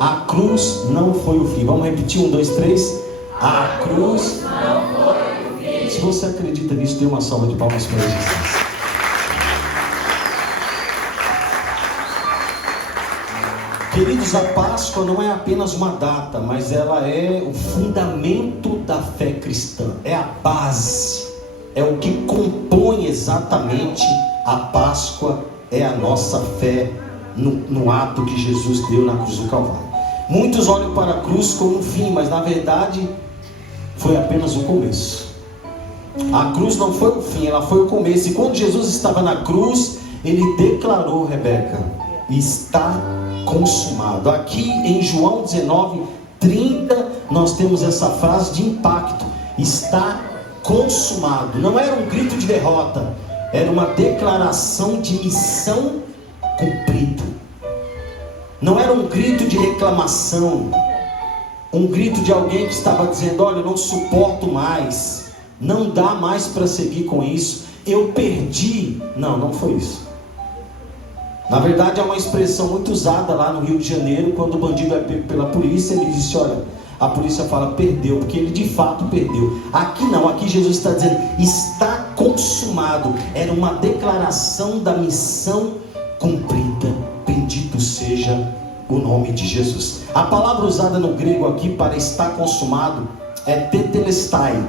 A cruz não foi o fim. Vamos repetir? 1, 2, 3. A cruz não foi o fim. Se você acredita nisso, dê uma salva de palmas para Jesus. Queridos, a Páscoa não é apenas uma data, mas ela é o fundamento da fé cristã. É a base, é o que compõe exatamente a Páscoa, é a nossa fé no ato que Jesus deu na cruz do Calvário. Muitos olham para a cruz como um fim, mas na verdade foi apenas o começo. A cruz não foi o fim, ela foi o começo. E quando Jesus estava na cruz, ele declarou, Rebeca, está consumado. Aqui em João 19:30 nós temos essa frase de impacto: está consumado. Não era um grito de derrota, era uma declaração de missão cumprida. Não era um grito de reclamação, um grito de alguém que estava dizendo: olha, eu não suporto mais, não dá mais para seguir com isso, eu perdi. Não, não foi isso. Na verdade é uma expressão muito usada lá no Rio de Janeiro, quando o bandido é pego pela polícia, ele disse: olha, a polícia fala perdeu, porque ele de fato perdeu. Aqui não, aqui Jesus está dizendo está consumado. Era uma declaração da missão cumprida. Bendito seja o nome de Jesus. A palavra usada no grego aqui para estar consumado é tetelestai,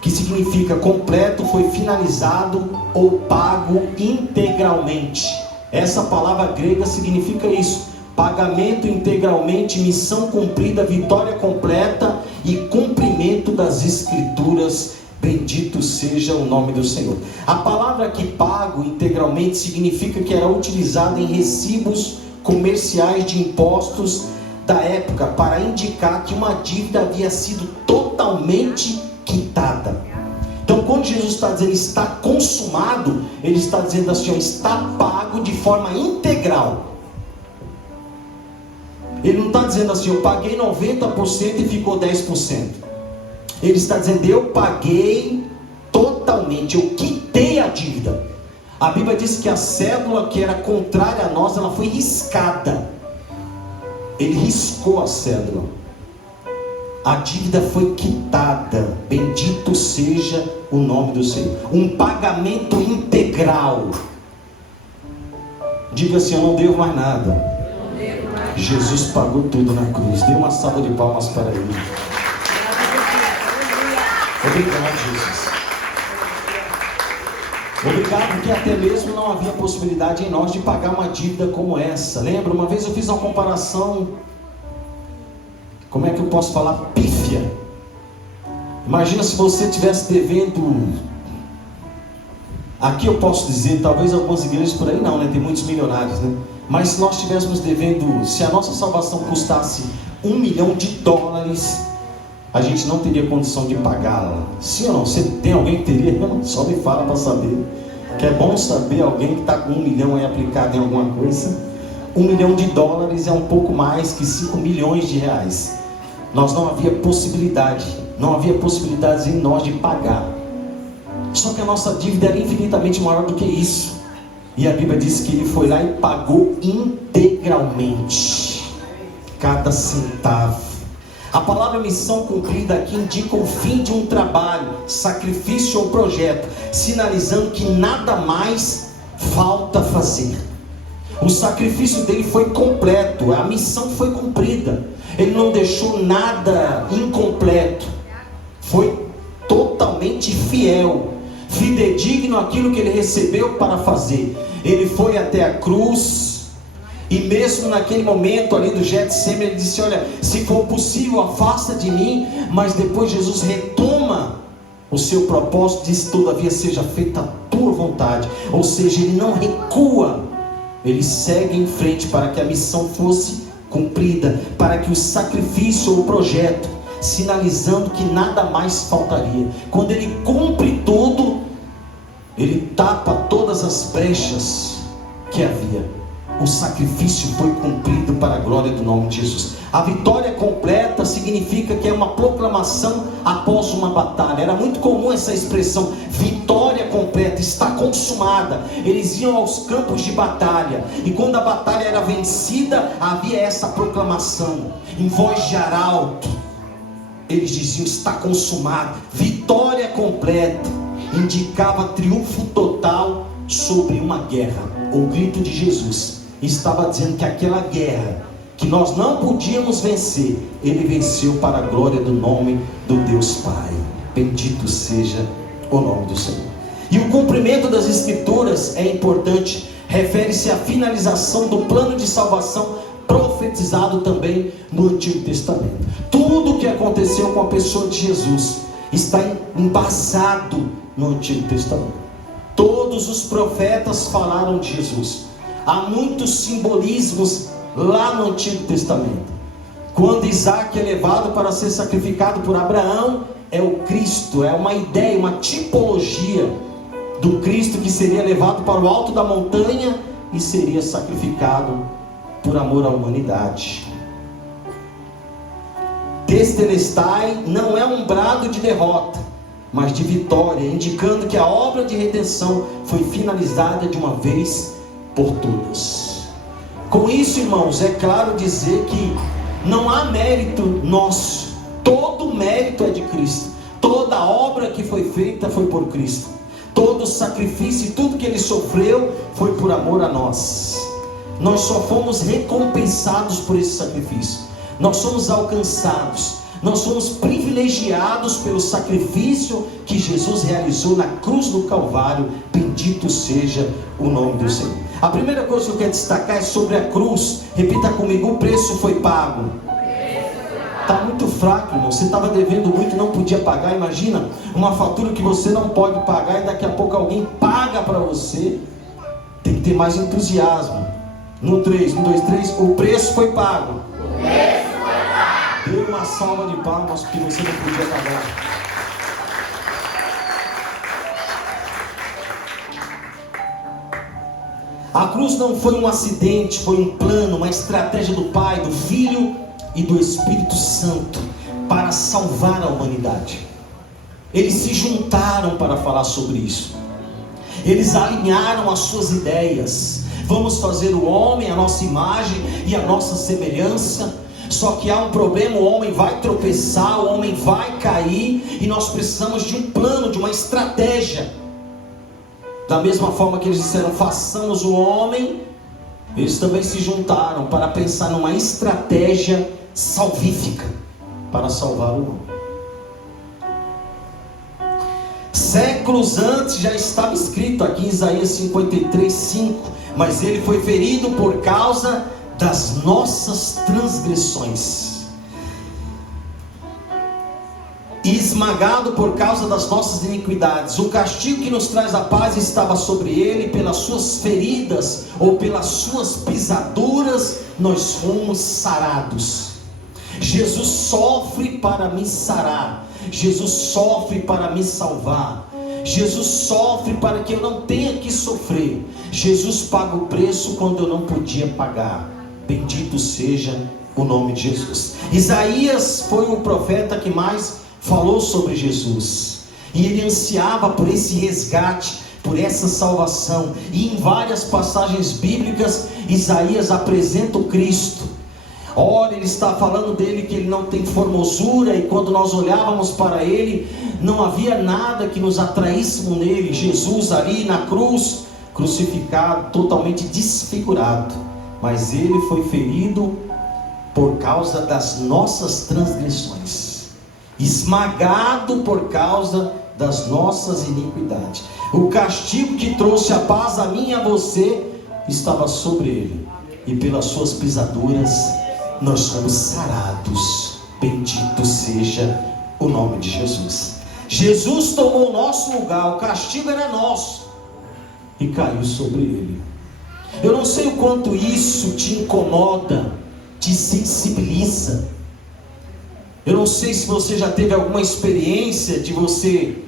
que significa completo, foi finalizado ou pago integralmente. Essa palavra grega significa isso: pagamento integralmente, missão cumprida, vitória completa e cumprimento das escrituras. Bendito seja o nome do Senhor. A palavra aqui, pago integralmente, significa que era utilizada em recibos comerciais de impostos da época para indicar que uma dívida havia sido totalmente quitada. Então quando Jesus está dizendo está consumado, ele está dizendo assim: ó, está pago de forma integral. Ele não está dizendo assim: eu paguei 90% e ficou 10%. Ele está dizendo: eu paguei totalmente, eu quitei a dívida. A Bíblia diz que a cédula que era contrária a nós, ela foi riscada. Ele riscou a cédula. A dívida foi quitada. Bendito seja o nome do Senhor. Um pagamento integral. Diga assim: eu não devo mais nada. Jesus pagou tudo na cruz. Dê uma salva de palmas para ele. Obrigado, Jesus. Obrigado, porque até mesmo não havia possibilidade em nós de pagar uma dívida como essa. Lembra? Uma vez eu fiz uma comparação, como é que eu posso falar? Pífia. Imagina se você estivesse devendo, aqui eu posso dizer, talvez algumas igrejas por aí não, né? Tem muitos milionários, né? Mas se nós estivéssemos devendo, se a nossa salvação custasse $1 milhão, a gente não teria condição de pagá-la. Sim ou não? Você tem alguém que teria? Não, só me fala para saber. Que é bom saber alguém que está com $1 milhão aí aplicado em alguma coisa. $1 milhão é um pouco mais que 5 milhões de reais. Nós não havia possibilidade, não havia possibilidades em nós de pagar. Só que a nossa dívida era infinitamente maior do que isso. E a Bíblia diz que ele foi lá e pagou integralmente cada centavo. A palavra missão cumprida aqui indica o fim de um trabalho, sacrifício ou projeto, sinalizando que nada mais falta fazer. O sacrifício dele foi completo, a missão foi cumprida. Ele não deixou nada incompleto. Foi totalmente fiel, fidedigno àquilo que ele recebeu para fazer. Ele foi até a cruz. E mesmo naquele momento ali do Getsemane, ele disse: olha, se for possível, afasta de mim. Mas depois Jesus retoma o seu propósito, diz: todavia seja feita a tua vontade. Ou seja, ele não recua, ele segue em frente para que a missão fosse cumprida, para que o sacrifício ou o projeto, sinalizando que nada mais faltaria. Quando ele cumpre tudo, ele tapa todas as brechas que havia. O sacrifício foi cumprido para a glória do nome de Jesus. A vitória completa significa que é uma proclamação após uma batalha. Era muito comum essa expressão, vitória completa. completa, está consumada. Eles iam aos campos de batalha, e quando a batalha era vencida, havia essa proclamação, em voz de arauto. Eles diziam: está consumado, vitória completa. Indicava triunfo total sobre uma guerra. O grito de Jesus estava dizendo que aquela guerra que nós não podíamos vencer, Ele venceu para a glória do nome do Deus Pai. Bendito seja o nome do Senhor. E o cumprimento das Escrituras é importante, refere-se à finalização do plano de salvação profetizado também no Antigo Testamento. Tudo o que aconteceu com a pessoa de Jesus está embasado no Antigo Testamento. Todos os profetas falaram de Jesus. Há muitos simbolismos lá no Antigo Testamento. Quando Isaac é levado para ser sacrificado por Abraão, é o Cristo, é uma ideia, uma tipologia do Cristo que seria levado para o alto da montanha e seria sacrificado por amor à humanidade. Tetelestai não é um brado de derrota, mas de vitória, indicando que a obra de redenção foi finalizada de uma vez por todas. Com isso, irmãos, é claro dizer que não há mérito nosso, todo mérito é de Cristo. Toda obra que foi feita foi por Cristo. Todo sacrifício e tudo que Ele sofreu foi por amor a nós. Nós só fomos recompensados por esse sacrifício. Nós somos alcançados, nós somos privilegiados pelo sacrifício que Jesus realizou na cruz do Calvário. Bendito seja o nome do Senhor. A primeira coisa que eu quero destacar é sobre a cruz. Repita comigo: o preço foi pago. Está muito fraco, irmão. Você estava devendo muito e não podia pagar. Imagina uma fatura que você não pode pagar e daqui a pouco alguém paga para você. Tem que ter mais entusiasmo. No 3, 1, 2, 3, o preço foi pago. O preço foi pago. Dê uma salva de palmas porque você não podia pagar. A cruz não foi um acidente, foi um plano, uma estratégia do Pai, do Filho e do Espírito Santo para salvar a humanidade. Eles se juntaram para falar sobre isso. Eles alinharam as suas ideias. Vamos fazer o homem, a nossa imagem e a nossa semelhança. Só que há um problema: o homem vai tropeçar, o homem vai cair, e nós precisamos de um plano, de uma estratégia. Da mesma forma que eles disseram: façamos o homem, eles também se juntaram para pensar numa estratégia salvífica para salvar o homem. Séculos antes já estava escrito aqui em Isaías 53, 5: mas ele foi ferido por causa das nossas transgressões e esmagado por causa das nossas iniquidades. O castigo que nos traz a paz estava sobre ele, pelas suas feridas ou pelas suas pisaduras nós fomos sarados. Jesus sofre para me sarar. Jesus sofre para me salvar. Jesus sofre para que eu não tenha que sofrer. Jesus paga o preço quando eu não podia pagar. Bendito seja o nome de Jesus. Isaías foi o profeta que mais falou sobre Jesus, e ele ansiava por esse resgate, por essa salvação. E em várias passagens bíblicas Isaías apresenta o Cristo. Ora, ele está falando dele que ele não tem formosura, e quando nós olhávamos para ele, não havia nada que nos atraísse nele. Jesus ali na cruz, crucificado, totalmente desfigurado, mas ele foi ferido por causa das nossas transgressões, esmagado por causa das nossas iniquidades. O castigo que trouxe a paz a mim e a você estava sobre ele, e pelas suas pisaduras nós somos sarados. Bendito seja o nome de Jesus. Jesus tomou o nosso lugar, o castigo era nosso e caiu sobre ele. Eu não sei o quanto isso te incomoda, te sensibiliza. Eu não sei se você já teve alguma experiência de você,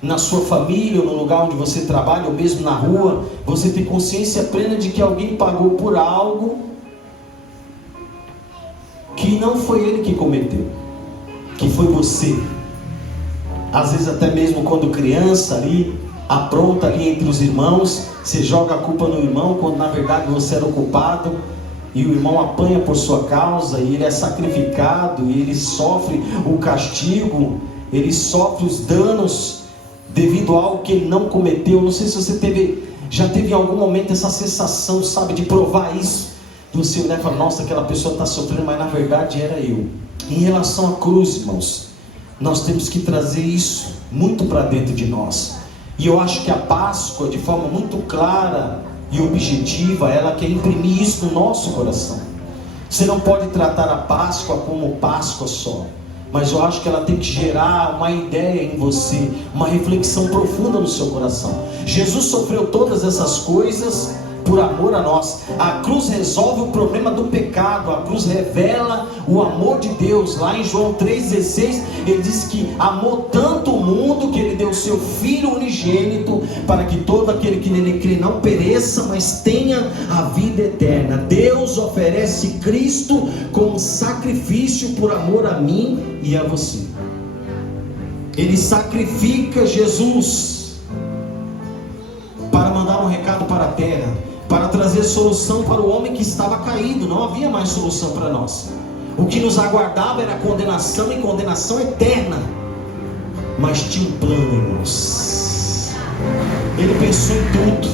na sua família, ou no lugar onde você trabalha, ou mesmo na rua, você ter consciência plena de que alguém pagou por algo que não foi ele que cometeu, que foi você. Às vezes até mesmo quando criança ali, apronta ali entre os irmãos, você joga a culpa no irmão, quando na verdade você era o culpado, e o irmão apanha por sua causa, e ele é sacrificado, e ele sofre o castigo, ele sofre os danos, devido a algo que ele não cometeu. Não sei se você já teve em algum momento essa sensação, sabe, de provar isso, de você olhar e falar, nossa, aquela pessoa está sofrendo, mas na verdade era eu. Em relação à cruz, irmãos, nós temos que trazer isso muito para dentro de nós. E eu acho que a Páscoa, de forma muito clara e objetiva, ela quer imprimir isso no nosso coração. Você não pode tratar a Páscoa como Páscoa só, mas eu acho que ela tem que gerar uma ideia em você, uma reflexão profunda no seu coração. Jesus sofreu todas essas coisas por amor a nós. A cruz resolve o problema do pecado, a cruz revela o amor de Deus. Lá em João 3,16 ele diz que amou tanto o mundo que ele deu o seu Filho unigênito, para que todo aquele que nele crê não pereça, mas tenha a vida eterna. Deus oferece Cristo como sacrifício por amor a mim e a você. Ele sacrifica Jesus para mandar um recado para a terra, para trazer solução para o homem que estava caído. Não havia mais solução para nós. O que nos aguardava era condenação, e condenação eterna. Mas tinha um plano, irmãos. Ele pensou em tudo.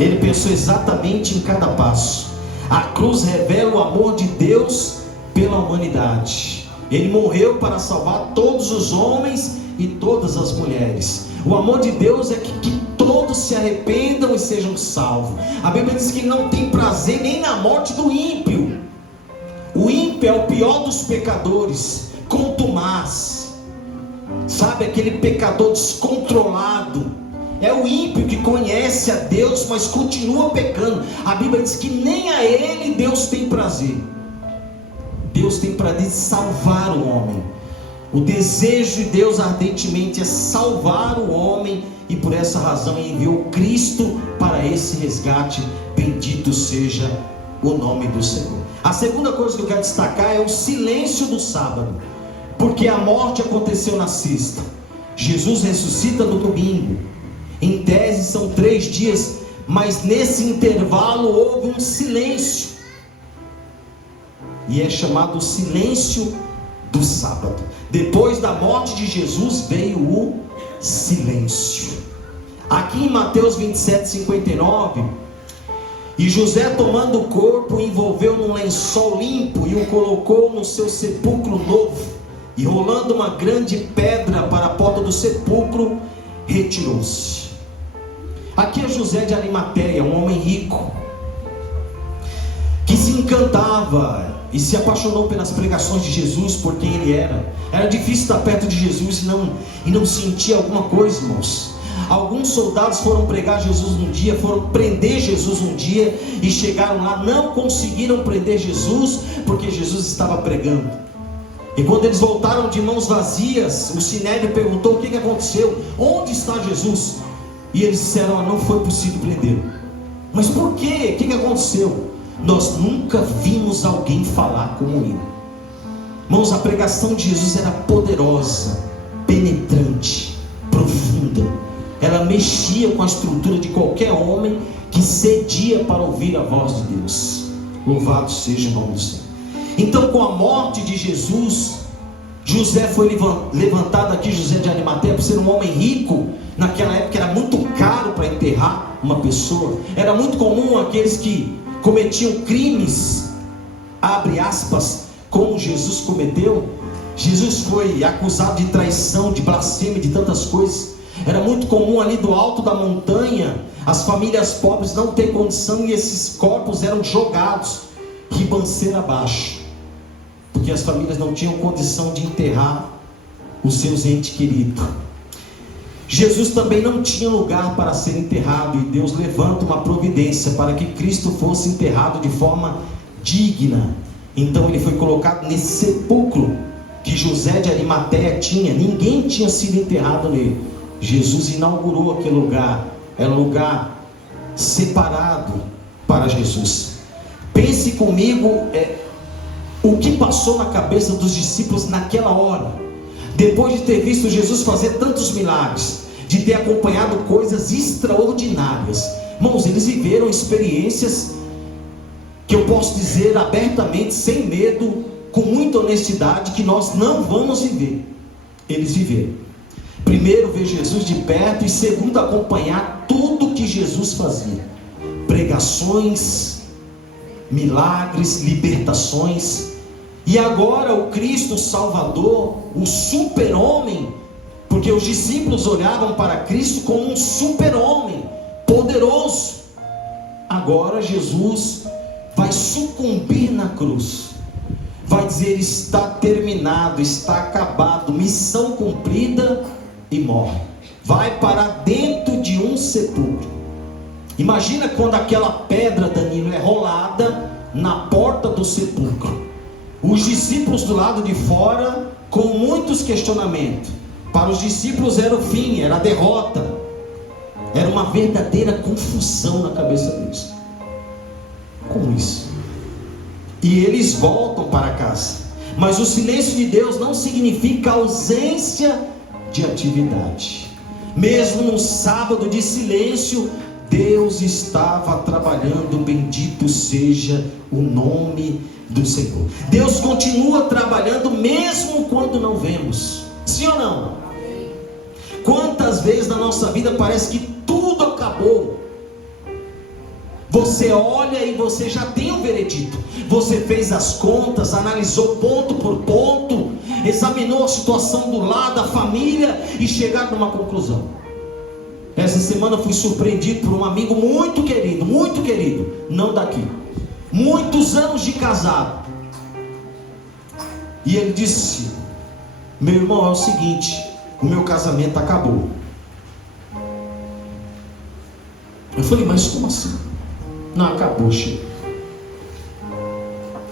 Ele pensou exatamente em cada passo. A cruz revela o amor de Deus pela humanidade. Ele morreu para salvar todos os homens e todas as mulheres. O amor de Deus é que todos se arrependam e sejam salvos. A Bíblia diz que não tem prazer nem na morte do ímpio. O ímpio é o pior dos pecadores, contumaz, sabe, aquele pecador descontrolado. É o ímpio que conhece a Deus, mas continua pecando. A Bíblia diz que nem a ele Deus tem prazer. Deus tem prazer de salvar o homem. O desejo de Deus ardentemente é salvar o homem, e por essa razão enviou Cristo para esse resgate. Bendito seja o nome do Senhor. A segunda coisa que eu quero destacar é o silêncio do sábado, porque a morte aconteceu na sexta, Jesus ressuscita no domingo. Em tese são 3 dias, mas nesse intervalo houve um silêncio, e é chamado o silêncio do sábado. Depois da morte de Jesus veio o silêncio. Aqui em Mateus 27:59, e José, tomando o corpo, o envolveu num lençol limpo e o colocou no seu sepulcro novo, e rolando uma grande pedra para a porta do sepulcro, retirou-se. Aqui é José de Arimateia, um homem rico, que se encantava e se apaixonou pelas pregações de Jesus, por quem ele era. Era difícil estar perto de Jesus e não sentir alguma coisa, irmãos. Alguns soldados foram pregar Jesus um dia, foram prender Jesus um dia, e chegaram lá, não conseguiram prender Jesus, porque Jesus estava pregando. E quando eles voltaram de mãos vazias, o Sinédrio perguntou: o que aconteceu? Onde está Jesus? E eles disseram: não foi possível prendê-lo. Mas por quê? O que aconteceu? Nós nunca vimos alguém falar como ele. Irmãos, a pregação de Jesus era poderosa, penetrante, profunda. Ela mexia com a estrutura de qualquer homem que cedia para ouvir a voz de Deus. Louvado seja o nome do Senhor. Então, com a morte de Jesus, José foi levantado aqui, José de Arimateia, por ser um homem rico. Naquela época era muito caro para enterrar uma pessoa. Era muito comum aqueles que cometiam crimes, abre aspas, como Jesus cometeu. Jesus foi acusado de traição, de blasfêmia, de tantas coisas. Era muito comum ali do alto da montanha as famílias pobres não ter condição, e esses corpos eram jogados ribanceira abaixo, porque as famílias não tinham condição de enterrar os seus entes queridos. Jesus também não tinha lugar para ser enterrado, e Deus levanta uma providência para que Cristo fosse enterrado de forma digna. Então ele foi colocado nesse sepulcro que José de Arimateia tinha. Ninguém tinha sido enterrado nele. Jesus inaugurou aquele lugar. Era um lugar separado para Jesus. Pense comigo o que passou na cabeça dos discípulos naquela hora, depois de ter visto Jesus fazer tantos milagres, de ter acompanhado coisas extraordinárias. Irmãos, eles viveram experiências que eu posso dizer abertamente, sem medo, com muita honestidade, que nós não vamos viver. Eles viveram. Primeiro, ver Jesus de perto, e segundo, acompanhar tudo que Jesus fazia. Pregações, milagres, libertações. E agora o Cristo Salvador, o super-homem, porque os discípulos olhavam para Cristo como um super-homem, poderoso. Agora Jesus vai sucumbir na cruz, vai dizer: está terminado, está acabado, missão cumprida, e morre. Vai para dentro de um sepulcro. Imagina quando aquela pedra, Danilo, é rolada na porta do sepulcro. Os discípulos do lado de fora, com muitos questionamentos. Para os discípulos era o fim, era a derrota. Era uma verdadeira confusão na cabeça deles. Como isso? E eles voltam para casa. Mas o silêncio de Deus não significa ausência de atividade. Mesmo num sábado de silêncio, Deus estava trabalhando. Bendito seja o nome do Senhor. Deus continua trabalhando mesmo quando não vemos. Sim ou não? Quantas vezes na nossa vida parece que tudo acabou? Você olha e você já tem o veredito. Você fez as contas, analisou ponto por ponto, examinou a situação do lado, a família, e chegar numa conclusão. Essa semana eu fui surpreendido por um amigo muito querido, não daqui, muitos anos de casado. E ele disse: meu irmão, é o seguinte, o meu casamento acabou. Eu falei: mas como assim? Não acabou, Chico.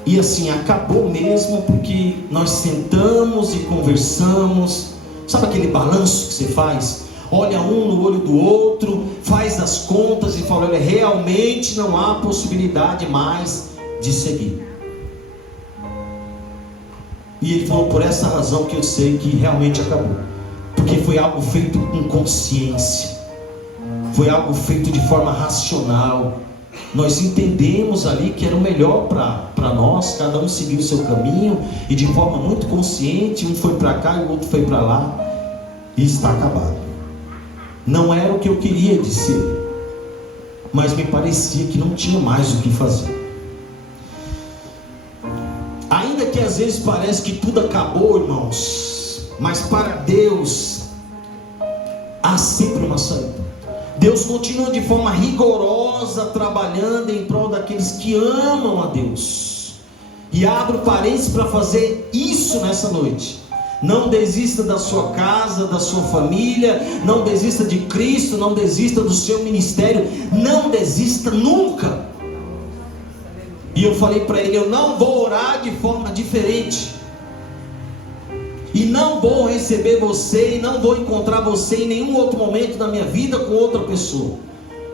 E assim, acabou mesmo, porque nós sentamos e conversamos. Sabe aquele balanço que você faz? Olha um no olho do outro, faz as contas e fala: olha, realmente não há possibilidade mais de seguir. E ele falou: por essa razão que eu sei que realmente acabou, porque foi algo feito com consciência, foi algo feito de forma racional. Nós entendemos ali que era o melhor para nós, cada um seguiu o seu caminho, e de forma muito consciente, um foi para cá e o outro foi para lá, e está acabado. Não era o que eu queria, disse ele, mas me parecia que não tinha mais o que fazer. Ainda que às vezes parece que tudo acabou, irmãos, mas para Deus há sempre uma saída. Deus continua de forma rigorosa trabalhando em prol daqueles que amam a Deus. E abro parênteses para fazer isso nessa noite. Não desista da sua casa, da sua família, não desista de Cristo, não desista do seu ministério, não desista nunca. E eu falei para ele: eu não vou orar de forma diferente, e não vou receber você, e não vou encontrar você em nenhum outro momento da minha vida com outra pessoa.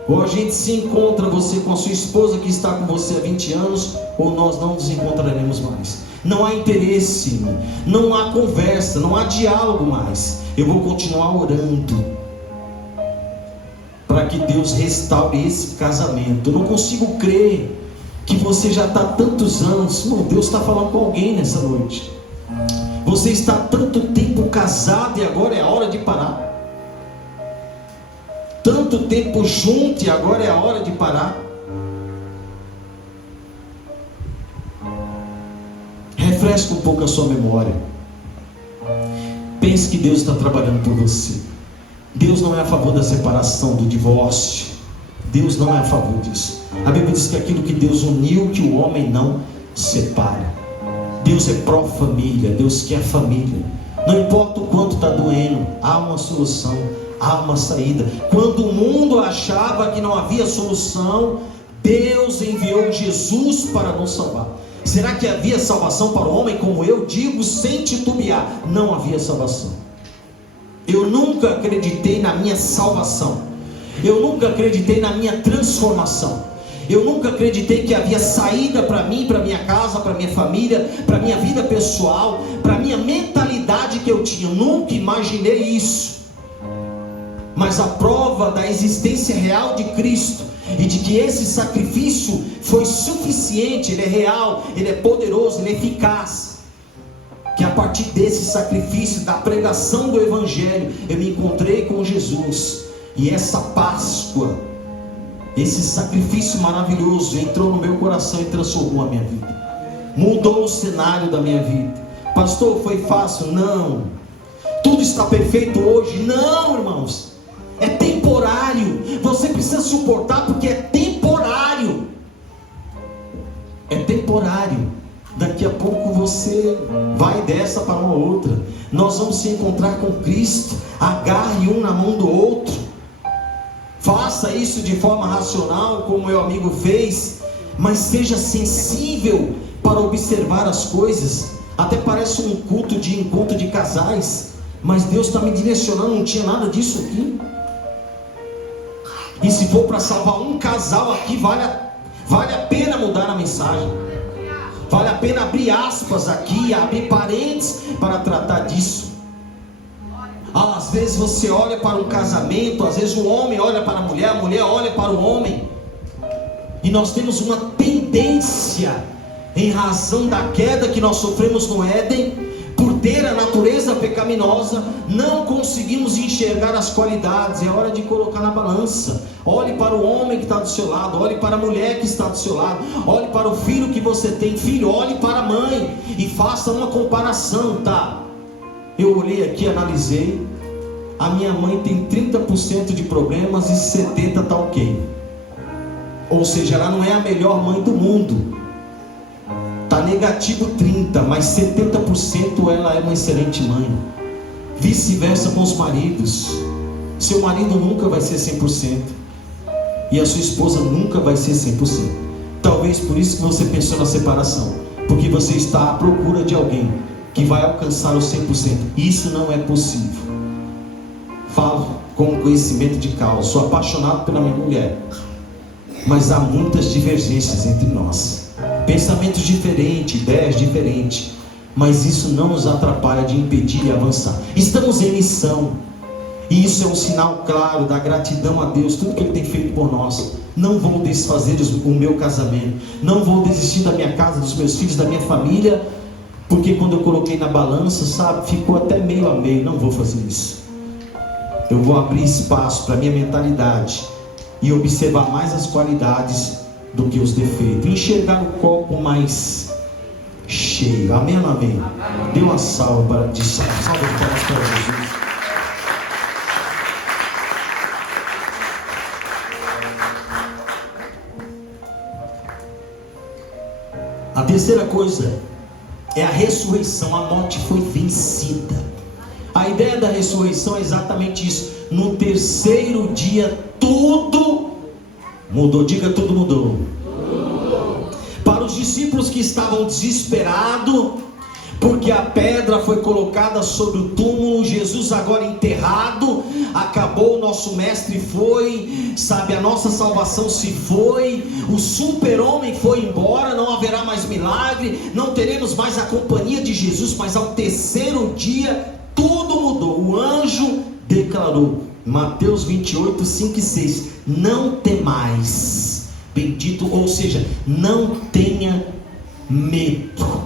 Ou a gente se encontra, você com a sua esposa que está com você há 20 anos, ou nós não nos encontraremos mais. Não há interesse, não há conversa, não há diálogo mais. Eu vou continuar orando para que Deus restaure esse casamento. Eu não consigo crer que você já está há tantos anos. Não, Deus está falando com alguém nessa noite. Você está há tanto tempo casado e agora é a hora de parar. Tanto tempo junto e agora é a hora de parar. Refresca um pouco a sua memória. Pense que Deus está trabalhando por você. Deus não é a favor da separação, do divórcio. Deus não é a favor disso. A Bíblia diz que aquilo que Deus uniu, que o homem não separe. Deus é pró-família, Deus quer família. Não importa o quanto está doendo, há uma solução, há uma saída. Quando o mundo achava que não havia solução, Deus enviou Jesus para nos salvar. Será que havia salvação para o homem? Como eu digo sem titubear, não havia salvação. Eu nunca acreditei na minha salvação. Eu nunca acreditei na minha transformação. Eu nunca acreditei que havia saída para mim, para minha casa, para minha família, para minha vida pessoal, para minha mentalidade que eu tinha. Eu nunca imaginei isso. mas a prova da existência real de Cristo e de que esse sacrifício foi suficiente, ele é real, ele é poderoso, ele é eficaz. Que a partir desse sacrifício, da pregação do Evangelho, eu me encontrei com Jesus, e essa Páscoa, esse sacrifício maravilhoso entrou no meu coração e transformou a minha vida, mudou o cenário da minha vida. Pastor, foi fácil? Não. Tudo está perfeito hoje? Não, irmãos. É temporário. Você precisa suportar porque é temporário. É temporário. Daqui a pouco você vai dessa para uma outra. Nós vamos se encontrar com Cristo. Agarre um na mão do outro. Faça isso de forma racional, como meu amigo fez, mas seja sensível para observar as coisas. Até parece um culto de encontro de casais, mas Deus está me direcionando, não tinha nada disso aqui. E se for para salvar um casal aqui, vale a pena mudar a mensagem. Vale a pena abrir aspas aqui, abrir parênteses para tratar disso. Às vezes você olha para um casamento, às vezes o homem olha para a mulher olha para o homem. E nós temos uma tendência, em razão da queda que nós sofremos no Éden, por ter a natureza pecaminosa, não conseguimos enxergar as qualidades. É hora de colocar na balança. Olhe para o homem que está do seu lado, olhe para a mulher que está do seu lado, olhe para o filho que você tem. Filho, olhe para a mãe e faça uma comparação, tá? Eu olhei aqui, analisei. A minha mãe tem 30% de problemas e 70% está ok. Ou seja, ela não é a melhor mãe do mundo. Está negativo 30%, mas 70% ela é uma excelente mãe. Vice-versa com os maridos. Seu marido nunca vai ser 100%. E a sua esposa nunca vai ser 100%. Talvez por isso que você pensou na separação. Porque você está à procura de alguém que vai alcançar os 100%. Isso não é possível. Falo com conhecimento de causa. Sou apaixonado pela minha mulher. Mas há muitas divergências entre nós. Pensamentos diferentes, ideias diferentes. Mas isso não nos atrapalha de impedir e avançar. Estamos em missão. E isso é um sinal claro da gratidão a Deus. Tudo que Ele tem feito por nós. Não vou desfazer o meu casamento. Não vou desistir da minha casa, dos meus filhos, da minha família. Porque quando eu coloquei na balança, sabe, ficou até meio a meio. Não vou fazer isso. Eu vou abrir espaço para a minha mentalidade e observar mais as qualidades do que os defeitos. Enxergar o copo mais cheio. Amém ou amém? Dê uma salva de palmas para Jesus. A terceira coisa é a ressurreição. A morte foi vencida. A ideia da ressurreição é exatamente isso. No terceiro dia tudo mudou. Diga, tudo mudou. Para os discípulos que estavam desesperados, porque a pedra foi colocada sobre o túmulo, Jesus agora enterrado, acabou, o nosso mestre foi, sabe, a nossa salvação se foi, o super-homem foi embora, não haverá mais milagre, não teremos mais a companhia de Jesus. Mas ao terceiro dia tudo mudou. O anjo declarou, Mateus 28, 5 e 6, não temais, bendito, ou seja, não tenha medo,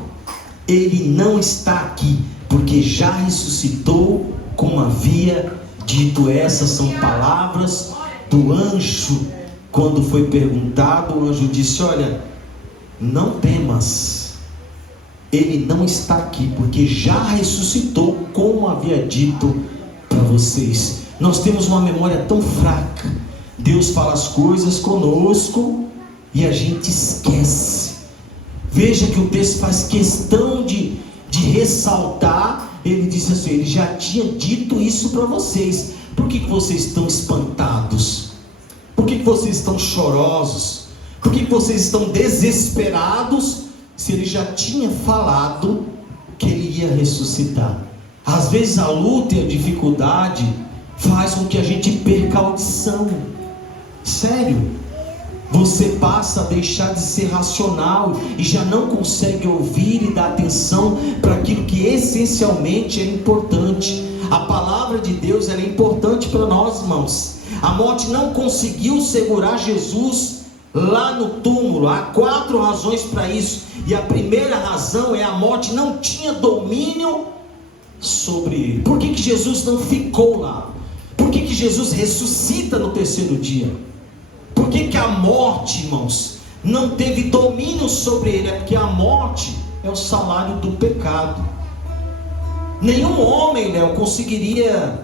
Ele não está aqui, porque já ressuscitou, como havia dito. Essas são palavras do anjo. Quando foi perguntado, o anjo disse, olha, não temas, Ele não está aqui, porque já ressuscitou, como havia dito para vocês. Nós temos uma memória tão fraca. Deus fala as coisas conosco e a gente esquece. Veja que o texto faz questão de ressaltar. Ele disse assim, Ele já tinha dito isso para vocês. Por que vocês estão espantados? Por que vocês estão chorosos? Por que vocês estão desesperados? Se Ele já tinha falado que Ele ia ressuscitar. Às vezes a luta e a dificuldade faz com que a gente perca a audição. Sério. Você passa a deixar de ser racional e já não consegue ouvir e dar atenção para aquilo que essencialmente é importante. A palavra de Deus ela é importante para nós, irmãos. A morte não conseguiu segurar Jesus lá no túmulo. Há 4 razões para isso. E a primeira razão é: a morte não tinha domínio sobre ele. Por que Jesus não ficou lá? Por que Jesus ressuscita no 3º dia? Por que a morte, irmãos, não teve domínio sobre ele? É porque a morte é o salário do pecado. Nenhum homem, conseguiria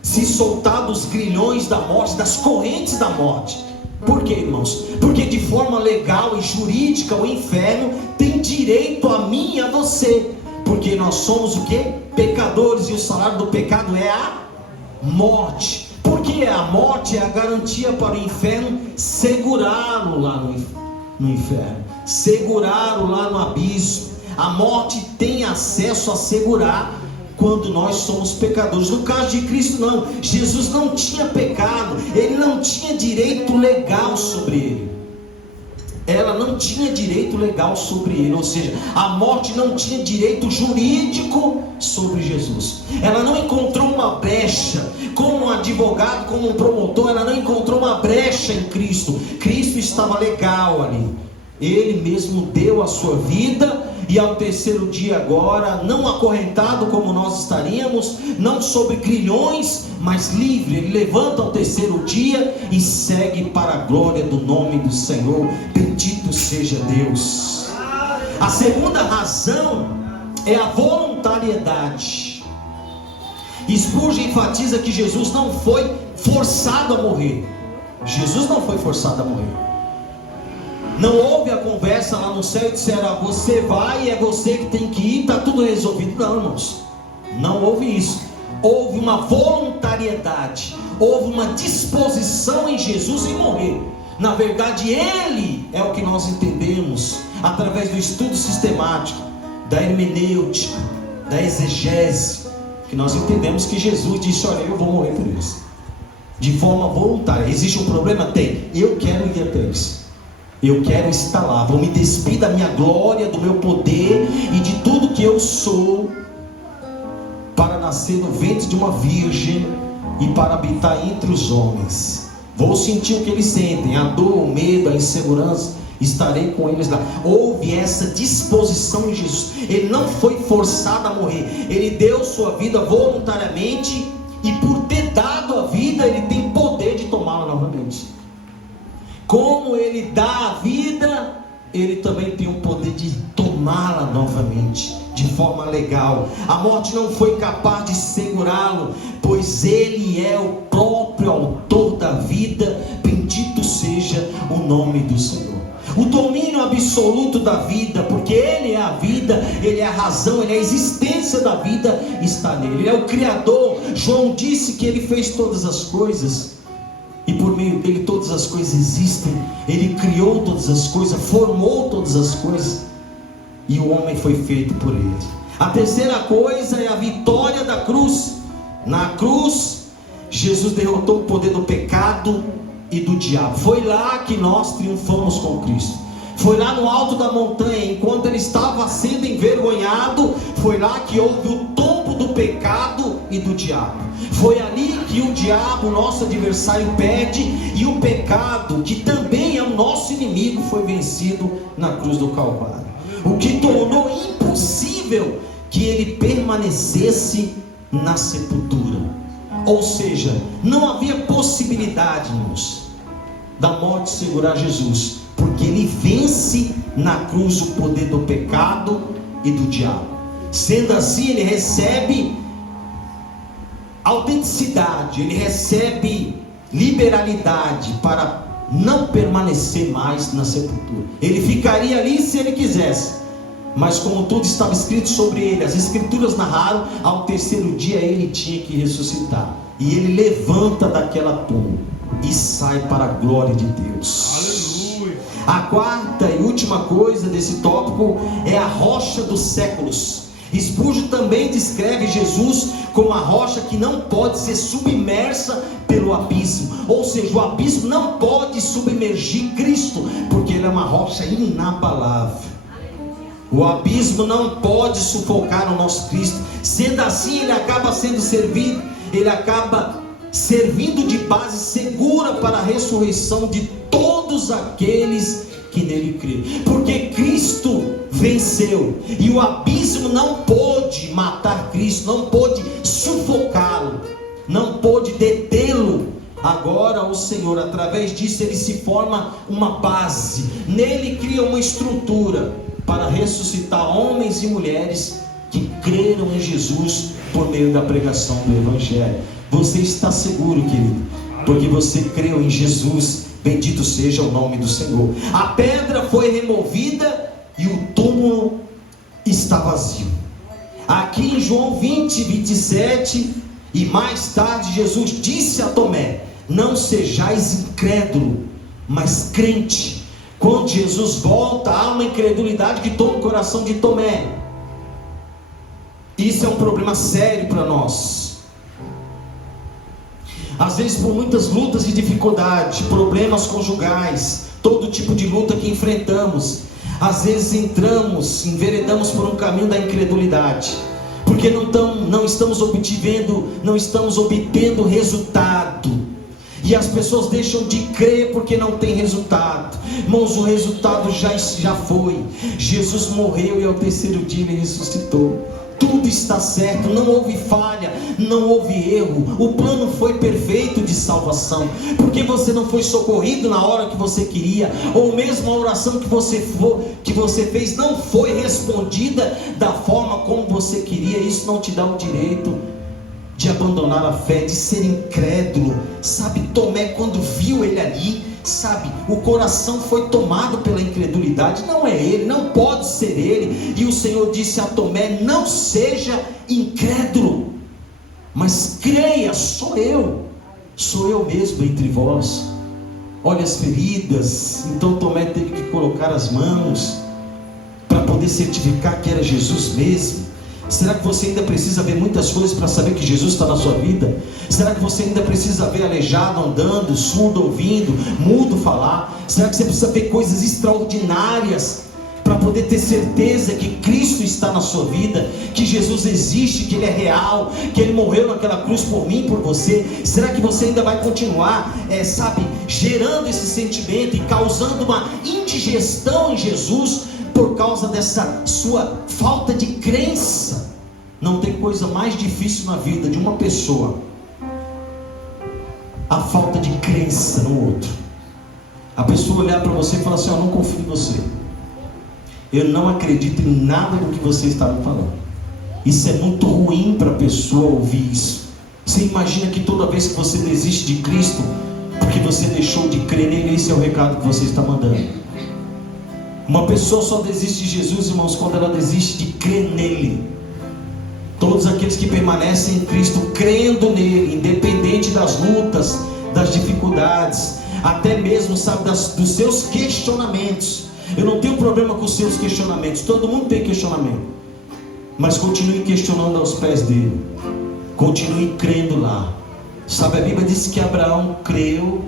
se soltar dos grilhões da morte, das correntes da morte. Por quê, irmãos? Porque de forma legal e jurídica o inferno tem direito a mim e a você. Porque nós somos o quê? Pecadores, e o salário do pecado é a morte. Porque a morte é a garantia para o inferno segurá-lo lá no inferno, segurá-lo lá no abismo. A morte tem acesso a segurar quando nós somos pecadores. No caso de Cristo não, Jesus não tinha pecado, ele não tinha direito legal sobre ele. Ela não tinha direito legal sobre ele, ou seja, a morte não tinha direito jurídico sobre Jesus. Ela não encontrou uma brecha, como um advogado, como um promotor, ela não encontrou uma brecha em Cristo. Cristo estava legal ali, ele mesmo deu a sua vida, e ao 3º dia agora, não acorrentado como nós estaríamos, não sob grilhões, mas livre, ele levanta ao 3º dia e segue para a glória do nome do Senhor. Bendito seja Deus. A segunda razão é a voluntariedade. Spurgeon enfatiza que Jesus não foi forçado a morrer. Jesus não foi forçado a morrer. Não houve a conversa lá no céu e disseram: você vai e é você que tem que ir, está tudo resolvido. Não, irmãos, não houve isso. Houve uma voluntariedade, houve uma disposição em Jesus em morrer. Na verdade, ele é o que nós entendemos através do estudo sistemático, da hermenêutica, da exegese, que nós entendemos que Jesus disse: olha, eu vou morrer por eles, de forma voluntária. Existe um problema? Tem. Eu quero ir até eles. Eu quero estar lá, vou me despir da minha glória, do meu poder e de tudo que eu sou, para nascer no ventre de uma virgem e para habitar entre os homens. Vou sentir o que eles sentem, a dor, o medo, a insegurança, estarei com eles lá. Houve essa disposição em Jesus. Ele não foi forçado a morrer, ele deu sua vida voluntariamente, e por ter dado a vida, ele tem poder de tomá-la novamente. Como ele dá a vida, ele também tem o poder de tomá-la novamente, de forma legal. A morte não foi capaz de segurá-lo, pois ele é o próprio autor da vida. Bendito seja o nome do Senhor. O domínio absoluto da vida, porque ele é a vida, ele é a razão, ele é a existência da vida, está nele. Ele é o Criador. João disse que ele fez todas as coisas, e por meio dele todas as coisas existem. Ele criou todas as coisas, formou todas as coisas, e o homem foi feito por ele. A terceira coisa é a vitória da cruz. Na cruz, Jesus derrotou o poder do pecado e do diabo. Foi lá que nós triunfamos com Cristo. Foi lá no alto da montanha, enquanto ele estava sendo envergonhado, foi lá que houve o tombo do pecado e do diabo. Foi ali que o diabo, nosso adversário, perde, e o pecado, que também é o nosso inimigo, foi vencido na cruz do Calvário. O que tornou impossível que ele permanecesse na sepultura. Ou seja, não havia possibilidade, irmãos, da morte segurar Jesus, porque ele vence na cruz o poder do pecado e do diabo. Sendo assim, ele recebe autenticidade, ele recebe liberalidade para não permanecer mais na sepultura. Ele ficaria ali se ele quisesse, mas como tudo estava escrito sobre ele, as escrituras narraram, ao 3º dia ele tinha que ressuscitar, e ele levanta daquela tumba e sai para a glória de Deus. Aleluia. A quarta e última coisa desse tópico é a rocha dos séculos. Spurgeon também descreve Jesus como a rocha que não pode ser submersa pelo abismo. Ou seja, o abismo não pode submergir Cristo, porque ele é uma rocha inabalável. O abismo não pode sufocar o nosso Cristo. Sendo assim, ele acaba sendo servido, ele acaba servindo de base segura para a ressurreição de todos aqueles que nele creem. Porque Cristo venceu, e o abismo não pôde matar Cristo, não pôde sufocá-lo, não pôde detê-lo. Agora o Senhor, através disso, ele se forma uma base, nele cria uma estrutura para ressuscitar homens e mulheres que creram em Jesus por meio da pregação do Evangelho. Você está seguro, querido, porque você creu em Jesus. Bendito seja o nome do Senhor. A pedra foi removida e o túmulo está vazio. Aqui em João 20, 27, e mais tarde Jesus disse a Tomé: não sejais incrédulo, mas crente. Quando Jesus volta, há uma incredulidade que toma o coração de Tomé. Isso é um problema sério para nós. Às vezes, por muitas lutas e dificuldades, problemas conjugais, todo tipo de luta que enfrentamos, às vezes enveredamos por um caminho da incredulidade, porque não estamos obtendo resultado, e as pessoas deixam de crer porque não tem resultado. Irmãos, o resultado já foi. Jesus morreu e ao terceiro dia ele ressuscitou. Tudo está certo, não houve falha, não houve erro. O plano foi perfeito de salvação. Porque você não foi socorrido na hora que você queria, ou mesmo a oração que você fez não foi respondida da forma como você queria. Isso não te dá o direito de abandonar a fé, de ser incrédulo. Sabe, Tomé, quando viu ele ali, sabe, o coração foi tomado pela incredulidade. Não é ele, não pode ser ele. E o Senhor disse a Tomé: não seja incrédulo, mas creia. Sou eu mesmo entre vós. Olha as feridas. Então Tomé teve que colocar as mãos para poder certificar que era Jesus mesmo. Será que você ainda precisa ver muitas coisas para saber que Jesus está na sua vida? Será que você ainda precisa ver aleijado andando, surdo ouvindo, mudo falar? Será que você precisa ver coisas extraordinárias para poder ter certeza que Cristo está na sua vida, que Jesus existe, que Ele é real, que Ele morreu naquela cruz por mim, por você? Será que você ainda vai continuar, gerando esse sentimento e causando uma indigestão em Jesus por causa dessa sua falta de crença? Não tem coisa mais difícil na vida de uma pessoa: a falta de crença no outro. A pessoa olhar para você e falar assim: eu não confio em você, eu não acredito em nada do que você está me falando. Isso é muito ruim para a pessoa ouvir isso. Você imagina que toda vez que você desiste de Cristo porque você deixou de crer nele, esse é o recado que você está mandando. Uma pessoa só desiste de Jesus, irmãos, quando ela desiste de crer nele. Todos aqueles que permanecem em Cristo, crendo nele, independente das lutas, das dificuldades, até mesmo, dos seus questionamentos. Eu não tenho problema com os seus questionamentos, todo mundo tem questionamento, mas continue questionando aos pés dele, continue crendo lá. Sabe, a Bíblia diz que Abraão creu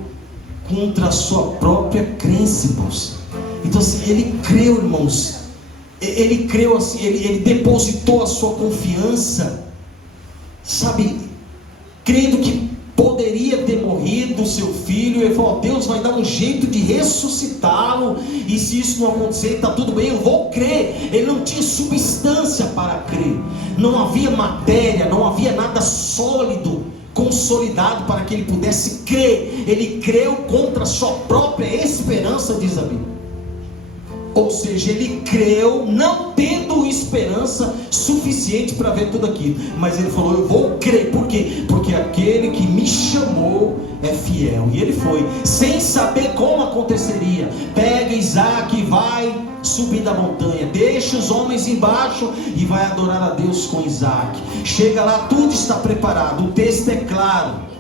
contra a sua própria crença, irmãos. Então assim, ele creu, irmãos, ele creu assim, ele depositou a sua confiança, sabe, crendo que poderia ter morrido o seu filho. Ele falou: Deus vai dar um jeito de ressuscitá-lo, e se isso não acontecer, está tudo bem, eu vou crer. Ele não tinha substância para crer, não havia matéria, não havia nada sólido, consolidado para que ele pudesse crer. Ele creu contra a sua própria esperança, diz a Bíblia. Ou seja, ele creu não tendo esperança suficiente para ver tudo aquilo, mas ele falou: eu vou crer. Por quê? Porque aquele que me chamou é fiel. E ele foi, sem saber como aconteceria. Pega Isaac e vai subir da montanha, deixa os homens embaixo e vai adorar a Deus com Isaac. Chega lá, tudo está preparado, o texto é claro.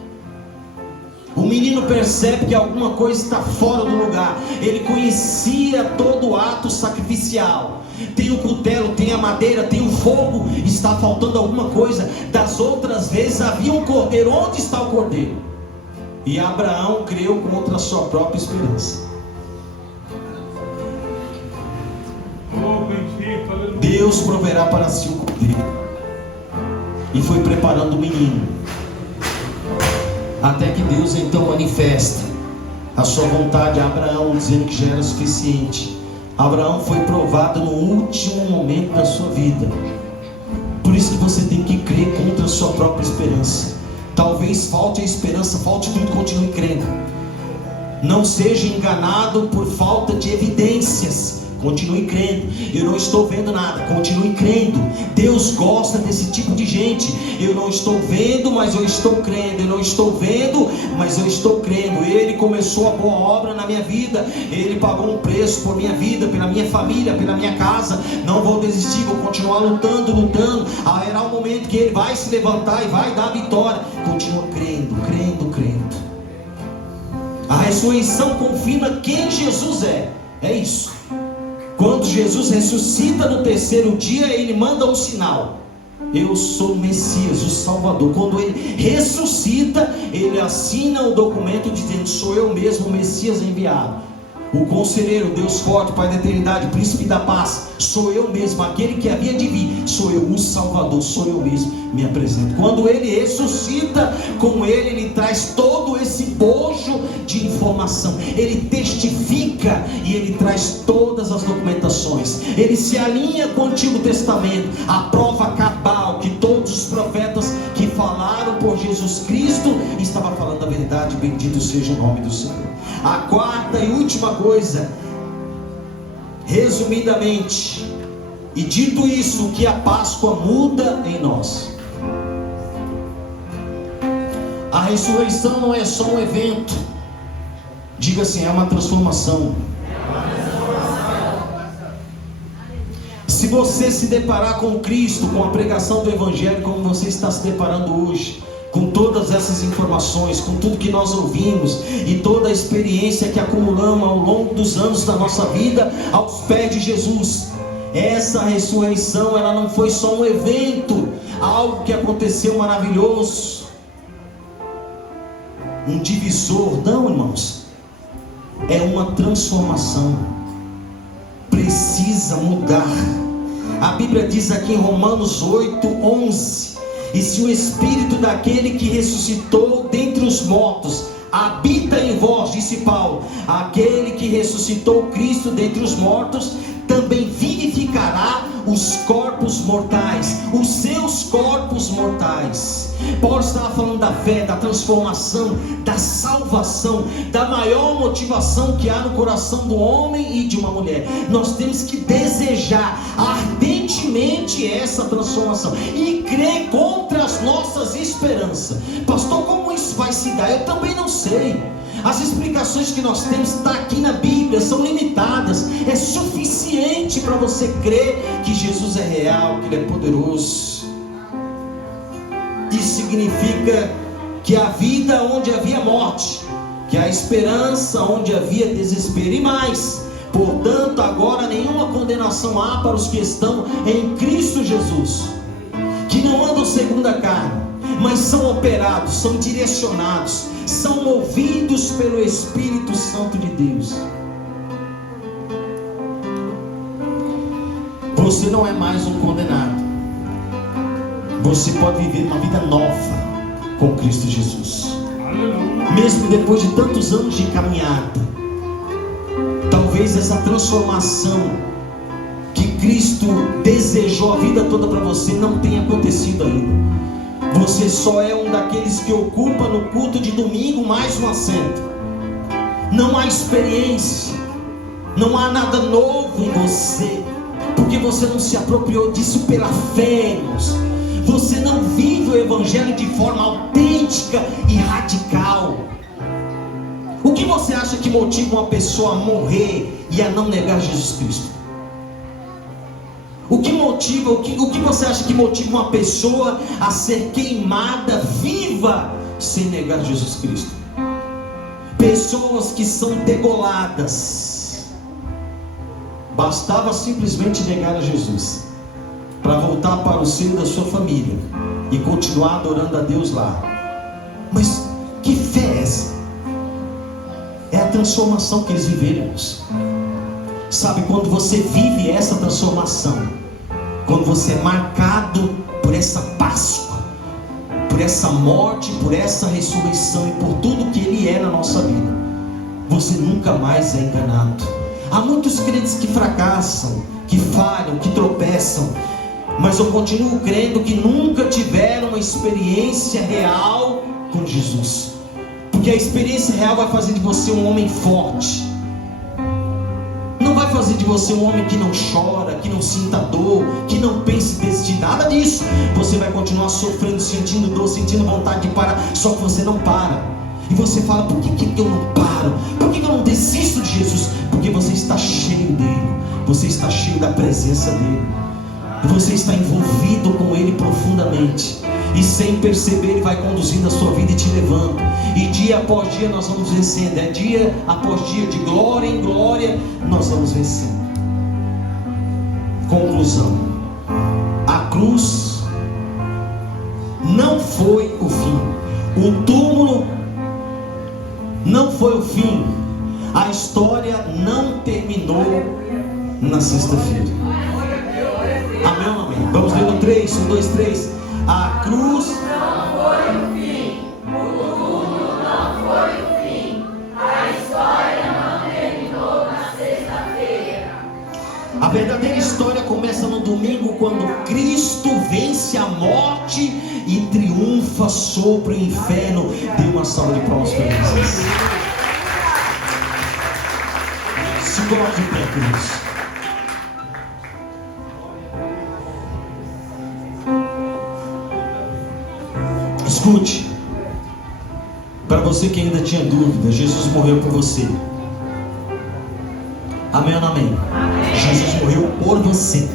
O menino percebe que alguma coisa está fora do lugar. Ele conhecia todo o ato sacrificial. Tem o cutelo, tem a madeira, tem o fogo. Está faltando alguma coisa. Das outras vezes havia um cordeiro. Onde está o cordeiro? E Abraão creu contra a sua própria esperança. Oh, bendito, Deus proverá para si o cordeiro. E foi preparando o menino, até que Deus então manifesta a sua vontade a Abraão, dizendo que já era suficiente. Abraão foi provado no último momento da sua vida. Por isso que você tem que crer contra a sua própria esperança. Talvez falte a esperança, falte tudo, continue crendo. Não seja enganado por falta de evidências. Continue crendo. Eu não estou vendo nada. Continue crendo. Deus gosta desse tipo de gente. Eu não estou vendo, mas eu estou crendo. Eu não estou vendo, mas eu estou crendo. Ele começou a boa obra na minha vida. Ele pagou um preço por minha vida, pela minha família, pela minha casa. Não vou desistir, vou continuar lutando. Haverá um momento que Ele vai se levantar e vai dar a vitória. Continua crendo. A ressurreição confirma quem Jesus é. É isso. Quando Jesus ressuscita no terceiro dia, Ele manda um sinal: eu sou o Messias, o Salvador. Quando Ele ressuscita, Ele assina o documento dizendo: sou eu mesmo, o Messias enviado, o Conselheiro, Deus forte, Pai da eternidade, Príncipe da paz. Sou eu mesmo, aquele que havia de vir. Sou eu, o Salvador, sou eu mesmo, me apresento. Quando Ele ressuscita, com Ele traz todo esse bojo de informação. Ele testifica e Ele traz todas as documentações. Ele se alinha com o Antigo Testamento, a prova cabal que todos os profetas que falaram por Jesus Cristo estavam falando a verdade. Bendito seja o nome do Senhor. A quarta e última coisa, resumidamente, e dito isso, que a Páscoa muda em nós. A ressurreição não é só um evento. Diga assim: é uma transformação. Se você se deparar com Cristo, com a pregação do Evangelho, como você está se deparando hoje, com todas essas informações, com tudo que nós ouvimos e toda a experiência que acumulamos ao longo dos anos da nossa vida aos pés de Jesus, essa ressurreição, ela não foi só um evento, algo que aconteceu maravilhoso, um divisor. Não, irmãos, é uma transformação. Precisa mudar. A Bíblia diz aqui em Romanos 8:11: e se o Espírito daquele que ressuscitou dentre os mortos habita em vós, disse Paulo, aquele que ressuscitou Cristo dentre os mortos também vivificará os corpos mortais, os seus corpos mortais. Paulo estava falando da fé, da transformação, da salvação, da maior motivação que há no coração do homem e de uma mulher. Nós temos que desejar ardentemente essa transformação e crer contra as nossas esperanças. Pastor, como isso vai se dar? Eu também não sei. As explicações que nós temos está aqui na Bíblia, são limitadas. É suficiente para você crer que Jesus é real, que Ele é poderoso. Isso significa que a vida onde havia morte, que a esperança onde havia desespero, e mais, portanto agora nenhuma condenação há para os que estão em Cristo Jesus, que não andam segundo a carne, mas são operados, são direcionados, são movidos pelo Espírito Santo de Deus. Você não é mais um condenado. Você pode viver uma vida nova com Cristo Jesus. Mesmo depois de tantos anos de caminhada, talvez essa transformação que Cristo desejou a vida toda para você não tenha acontecido ainda. Você só é um daqueles que ocupa no culto de domingo mais um assento. Não há experiência, não há nada novo em você, porque você não se apropriou disso pela fé, irmãos. Você não vive o Evangelho de forma autêntica e radical. O que você acha que motiva uma pessoa a morrer e a não negar Jesus Cristo? O que você acha que motiva uma pessoa a ser queimada viva sem negar Jesus Cristo? Pessoas que são degoladas. Bastava simplesmente negar a Jesus para voltar para o seio da sua família e continuar adorando a Deus lá. Mas que fé é essa? É a transformação que eles viveram, irmãos. Sabe, quando você vive essa transformação, quando você é marcado por essa Páscoa, por essa morte, por essa ressurreição e por tudo que Ele é na nossa vida, você nunca mais é enganado. Há muitos crentes que fracassam, que falham, que tropeçam, mas eu continuo crendo que nunca tiveram uma experiência real com Jesus, porque a experiência real vai fazer de você um homem forte, não vai fazer de você um homem que não chora, que não sinta dor, que não pense em desistir, nada disso. Você vai continuar sofrendo, sentindo dor, sentindo vontade de parar, só que você não para. E você fala: por que eu não paro? Por que eu não desisto de Jesus? Porque você está cheio dele, você está cheio da presença dele, e você está envolvido com ele profundamente, e sem perceber ele vai conduzindo a sua vida e te levando, e dia após dia nós vamos vencendo, dia após dia, de glória em glória, nós vamos vencendo. Conclusão: a cruz não foi o fim, o túmulo não foi o fim, a história não terminou na sexta-feira. Amém ou não amém? Vamos ler no 3, 1, 2, 3. A cruz não foi o fim, o túmulo não foi o fim, a história não terminou na sexta-feira. A verdadeira história começa no domingo, quando Cristo vence a morte e triunfa sobre o inferno. Dê uma salva de palmas para Jesus. Se coloque de pé, queridos. Escute, para você que ainda tinha dúvida, Jesus morreu por você. Amém ou não amém? Jesus morreu por você.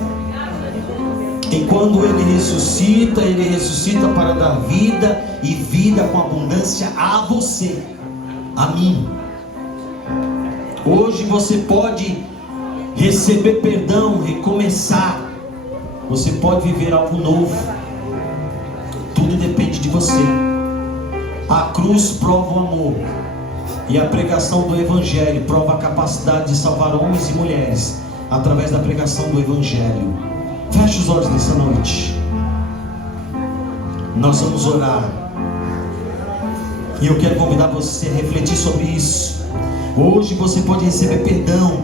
E quando Ele ressuscita para dar vida, e vida com abundância a você, a mim. Hoje você pode receber perdão, recomeçar. Você pode viver algo novo. Tudo depende de você. A cruz prova o amor, e a pregação do Evangelho prova a capacidade de salvar homens e mulheres através da pregação do Evangelho. Feche os olhos nessa noite. Nós vamos orar, e eu quero convidar você a refletir sobre isso. Hoje você pode receber perdão,